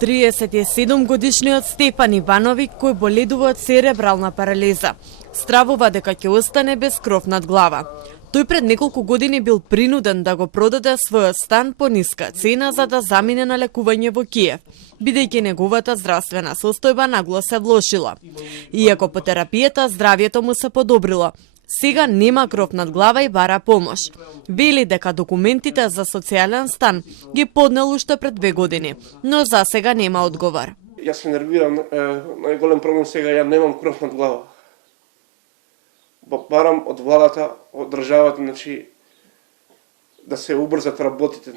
37-годишниот Стефан Ивановиќ, кој боледува од церебрална парализа, стравува дека ќе остане без кров над глава. Тој пред неколку години бил принуден да го продаде својот стан по ниска цена за да замине на лекување во Киев, бидејќи неговата здравствена состојба нагло се влошила. Иако по терапијата здравјето му се подобрило, сега нема кров над глава и бара помош. Вели дека документите за социјален стан ги поднел уште пред 2 години, но за сега нема одговор. Јас се нервирам, најголем проблем сега ја немам кров над глава. Барам од владата, од државата, да се убрзат работите,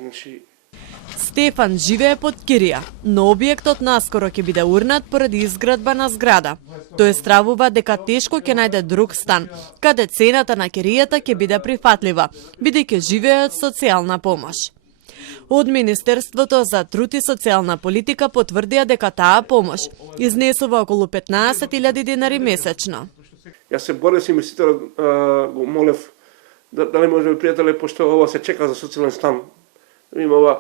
Стефан живее под кирија, но објектот наскоро ќе биде урнат поради изградба на зграда. Тој стравува дека тешко ќе најде друг стан, каде цената на киријата ќе биде прифатлива, бидејќи живее од социјална помош. Од Министерството за труд и социјална политика потврдија дека таа помош изнесува околу 15.000 денари месечно. Јас се борев с инвеститорот, го молев дали може пријателе, пошто ова се чека за социјален стан. Има ова,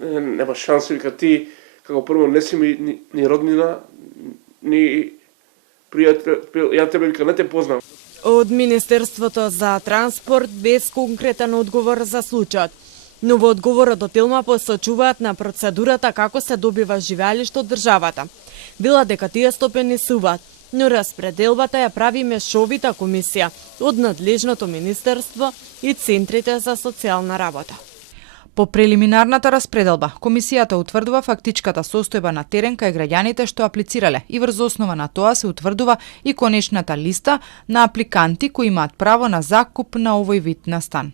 нема шанси, вика ти, како прво не си ми ни роднина, ни пријател, ја тебе вика не те познам. Од Министерството за транспорт без конкретен одговор за случајот, но во одговорот до Телма посочуваат на процедурата како се добива живеалиште од државата. Вела дека тие стопенисуваат, но распределбата ја прави мешовита комисија од надлежното министерство и центрите за социјална работа. По прелиминарната распределба, комисијата утврдува фактичката состојба на терен кај граѓаните што аплицирале и врз основа на тоа се утврдува и конечната листа на апликанти кои имаат право на закуп на овој вид на стан.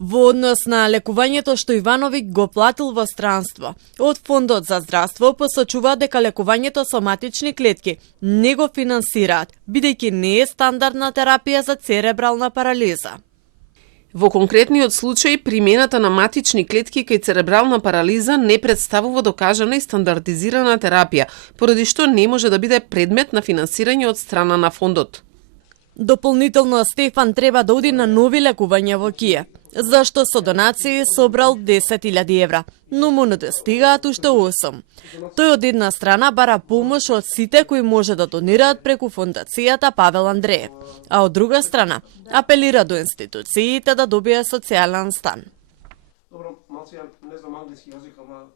Во однос на лекувањето што Ивановиќ го платил во странство, од Фондот за здравство посочува дека лекувањето со матични клетки не го финансираат, бидејќи не е стандардна терапија за церебрална парализа. Во конкретниот случај, примената на матични клетки кај церебрална парализа не представува докажана и стандардизирана терапија, поради што не може да биде предмет на финансирање од страна на фондот. Дополнително Стефан треба да оди на нови лекувања во Киев, зашто со донации собрал 10.000 евра, но му недостигаат уште 8. Тој од една страна бара помош од сите кои може да донираат преку фондацијата Павел Андреев, а од друга страна апелира до институциите да добие социјален стан. Добро, малце, не знам англиски јазик, ама